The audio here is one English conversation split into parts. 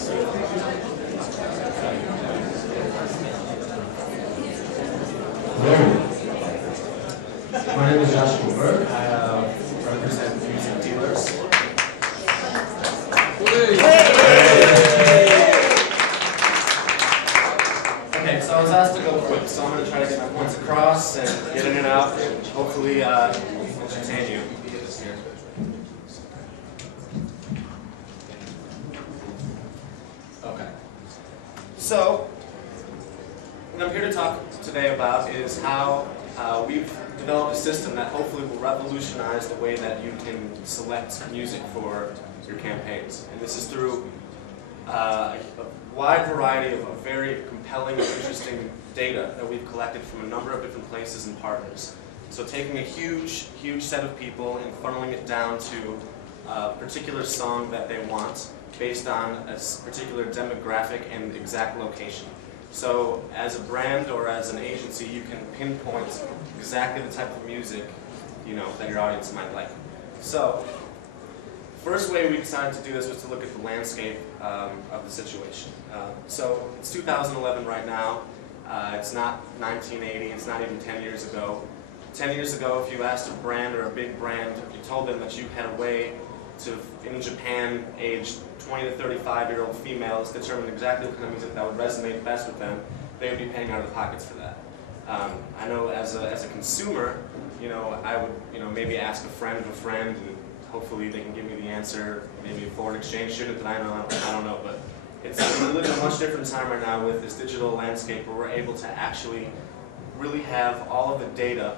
My name is Joshua Burke. I represent music dealers. Okay, so I was asked to go quick, so I'm going to try to get my points across and get in and out, and hopefully entertain you. Okay. So, what I'm here to talk today about is how we've developed a system that hopefully will revolutionize the way that you can select music for your campaigns. And this is through a wide variety of very compelling and interesting data that we've collected from a number of different places and partners. So taking a huge set of people and funneling it down to a particular song that they want based on a particular demographic and exact location. So as a brand or as an agency, you can pinpoint exactly the type of music, that your audience might like. So, first way we decided to do this was to look at the landscape of the situation. So it's 2011 right now. It's not 1980. It's not even 10 years ago. 10 years ago, if you asked a brand or a big brand, if you told them that you had a way to, in Japan, aged 20 to 35-year-old females determine exactly what kind of music that would resonate best with them, they would be paying out of their pockets for that. I know as a consumer, I would maybe ask a friend of a friend, and hopefully they can give me the answer. Maybe a foreign exchange student that I don't know, but we live in a much different time right now with this digital landscape where we're able to actually really have all of the data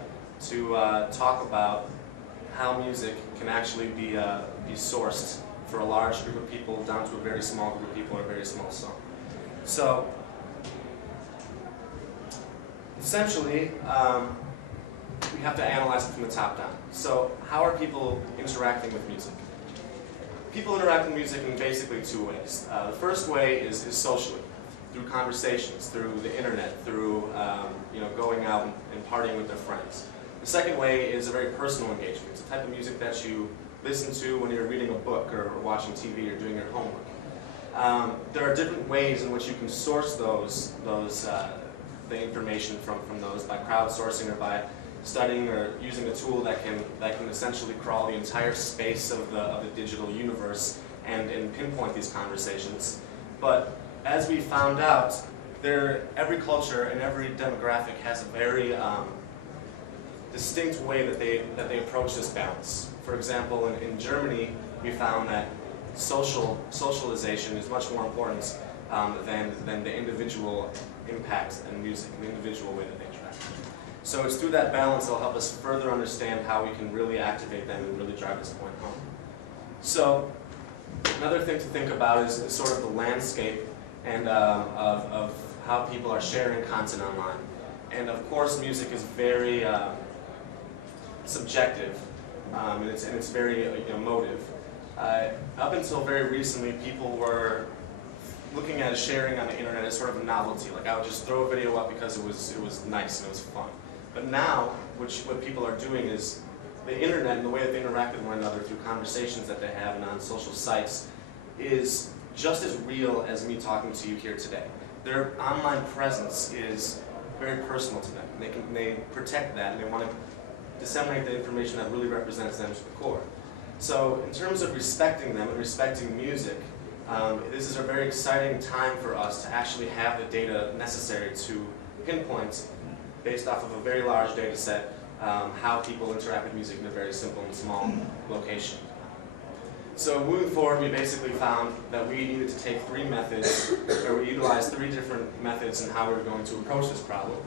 to talk about how music can actually be sourced for a large group of people down to a very small group of people or a very small song. So, essentially, we have to analyze it from the top down. So, how are people interacting with music? People interact with music in basically two ways. The first way is socially, through conversations, through the internet, through going out and partying with their friends. The second way is a very personal engagement. It's the type of music that you listen to when you're reading a book or watching TV or doing your homework. There are different ways in which you can source the information from those by crowdsourcing or by studying or using a tool that can essentially crawl the entire space of the digital universe and pinpoint these conversations. But as we found out, every culture and every demographic has a very distinct way that they approach this balance. For example, in Germany, we found that socialization is much more important than the individual impact in music, the individual way that they interact. So it's through that balance that'll help us further understand how we can really activate them and really drive this point home. So another thing to think about is sort of the landscape and of how people are sharing content online. And of course, music is very subjective, and it's very emotive. Up until very recently, people were looking at sharing on the internet as sort of a novelty. Like I would just throw a video up because it was nice and it was fun. But now, what people are doing is the internet and the way that they interact with one another through conversations that they have and on social sites is just as real as me talking to you here today. Their online presence is very personal to them. They protect that and they want to disseminate the information that really represents them to the core. So in terms of respecting them and respecting music, this is a very exciting time for us to actually have the data necessary to pinpoint, based off of a very large data set, how people interact with music in a very simple and small location. So moving forward, we basically found that we needed to take three methods, or we utilized three different methods in how we were going to approach this problem.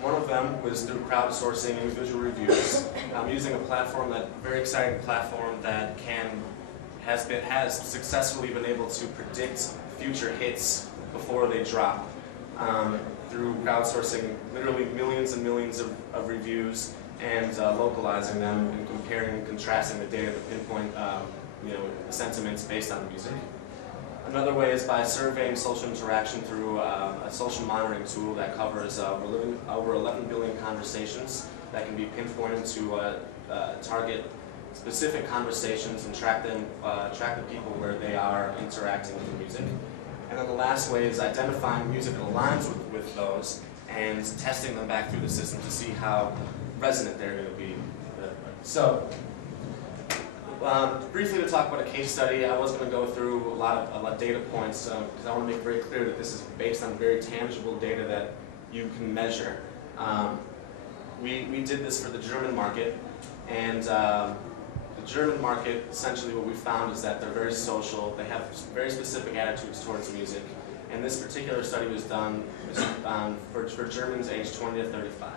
One of them was through crowdsourcing individual reviews, using a platform, very exciting platform that has successfully been able to predict future hits before they drop, through crowdsourcing literally millions and millions of reviews and localizing them and comparing and contrasting the data to pinpoint sentiments based on the music. Another way is by surveying social interaction through a social monitoring tool that covers over 11 billion conversations that can be pinpointed to target specific conversations and track the people where they are interacting with the music. And then the last way is identifying music that aligns with those and testing them back through the system to see how resonant they're going to be. So, briefly to talk about a case study, I was going to go through a lot of data points because I want to make very clear that this is based on very tangible data that you can measure. We did this for the German market, and the German market, essentially what we found is that they're very social, they have very specific attitudes towards music, and this particular study was done for Germans aged 20 to 35.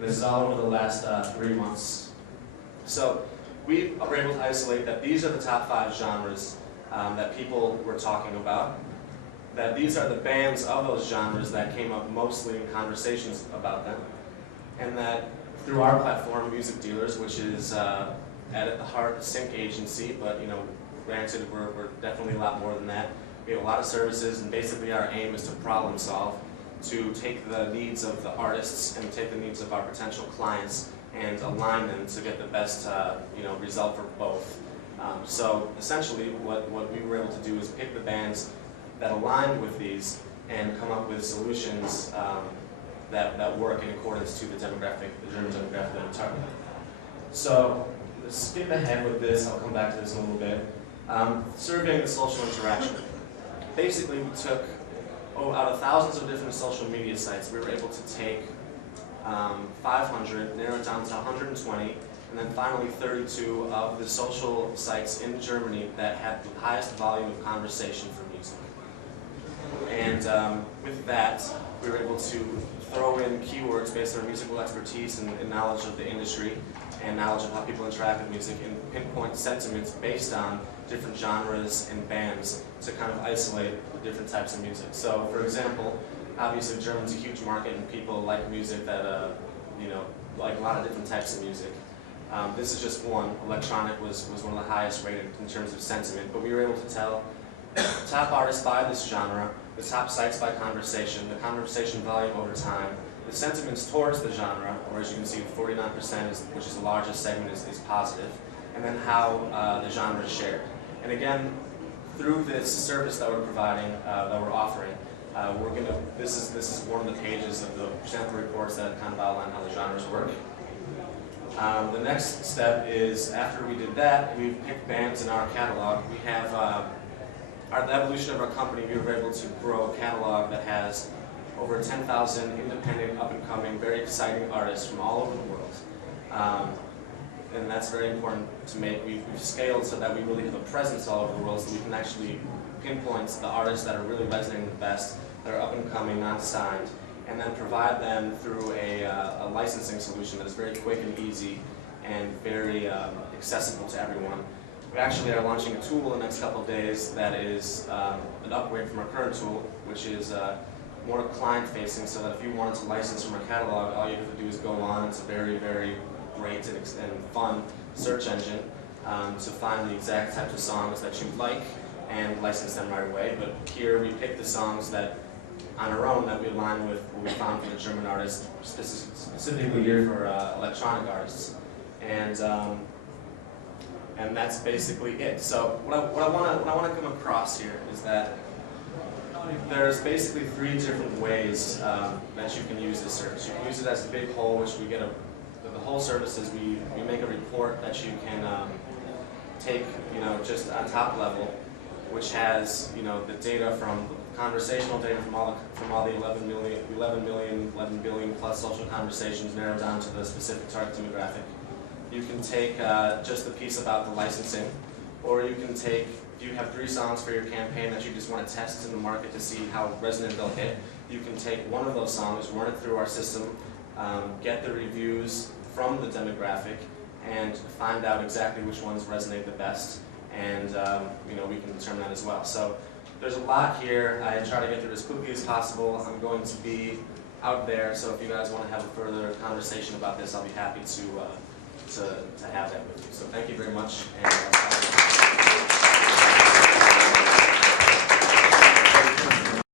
This is all over the last 3 months. So we were able to isolate that these are the top 5 genres that people were talking about, that these are the bands of those genres that came up mostly in conversations about them, and that through our platform, Music Dealers, which is at the heart a sync agency, but granted we're definitely a lot more than that. We have a lot of services, and basically our aim is to problem solve, to take the needs of the artists and take the needs of our potential clients and align them to get the best result for both. So essentially what we were able to do is pick the bands that align with these and come up with solutions that work in accordance to the German demographic that I'm targeting. So let's skip ahead with this, I'll come back to this in a little bit. Surveying the social interaction. Basically we took, out of thousands of different social media sites, we were able to take 500, narrow it down to 120, and then finally 32 of the social sites in Germany that had the highest volume of conversation for music. And with that, we were able to throw in keywords based on our musical expertise and knowledge of the industry and knowledge of how people interact with music, and pinpoint sentiments based on different genres and bands to kind of isolate the different types of music. So, for example, obviously German's a huge market and people like music that, like a lot of different types of music. This is just one. Electronic was one of the highest rated in terms of sentiment, but we were able to tell top artists by this genre, the top sites by conversation, the conversation volume over time, the sentiments towards the genre, or as you can see 49%, which is the largest segment, is positive, and then how the genre is shared. And again, through this service that we're providing, that we're offering, this is one of the pages of the sample reports that kind of outline how the genres work. The next step is, after we did that, we've picked bands in our catalog. We have, the evolution of our company, we were able to grow a catalog that has over 10,000 independent, up-and-coming, very exciting artists from all over the world. And that's very important to make. We've scaled so that we really have a presence all over the world, so we can actually pinpoint the artists that are really resonating the best, that are up-and-coming, non-signed, and then provide them through a licensing solution that is very quick and easy and very accessible to everyone. We actually are launching a tool in the next couple of days that is an upgrade from our current tool, which is more client-facing, so that if you wanted to license from our catalog, all you have to do is go on. It's a very, very great and fun search engine to find the exact types of songs that you like and license them right away. But here we pick the songs that, on our own, that we align with what we found for the German artists, specifically here for electronic artists. And that's basically it. So what I want to come across here is that there's basically 3 different ways that you can use this service. You can use it as a big whole, which we get the whole service is we make a report that you can take, just on top level, which has, the data from conversational data from all the 11 billion plus social conversations narrowed down to the specific target demographic. You can take just the piece about the licensing, or you can take, if you have 3 songs for your campaign that you just want to test in the market to see how resonant they'll hit, you can take one of those songs, run it through our system, get the reviews from the demographic, and find out exactly which ones resonate the best, and we can determine that as well. So there's a lot here. I try to get through it as quickly as possible. I'm going to be out there, so if you guys want to have a further conversation about this, I'll be happy to have that with you. So thank you very much. And